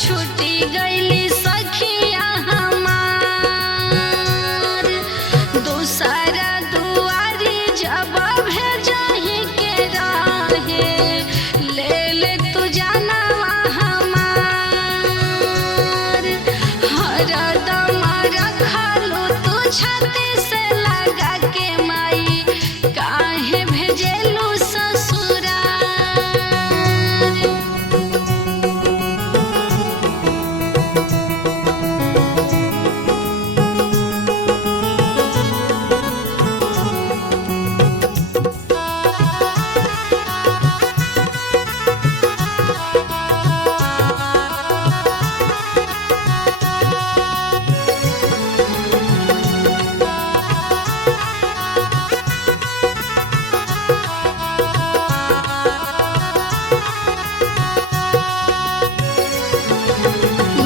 छुट्टी गईली सखिया हमार दूसरा दुआरी जब भेजही के रहे ले ले तू जाना हमार हरदम रखलू तू छाती से लगा के माई काहे भेजेलू ससुराल।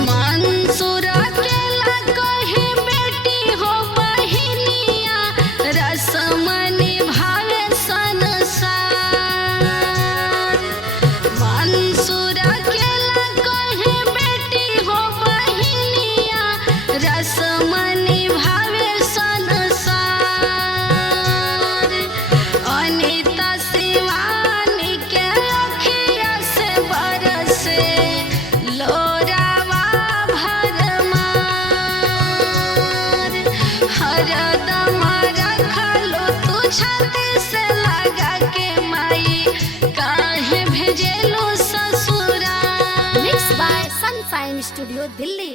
मंसूर अकेला कहे बेटी हो बहिनिया रस्म निभावे संसार। मंसूर अकेला कहे बेटी हो बहिनिया रस्म निभावे संसार। अनीता शिवानी के अखिया से बरसे लोरावा भरमार हरदम रखलू तू छाती से लगा के माई काहे भेजेलू ससुराल। Mix by Sunshine Studio Delhi.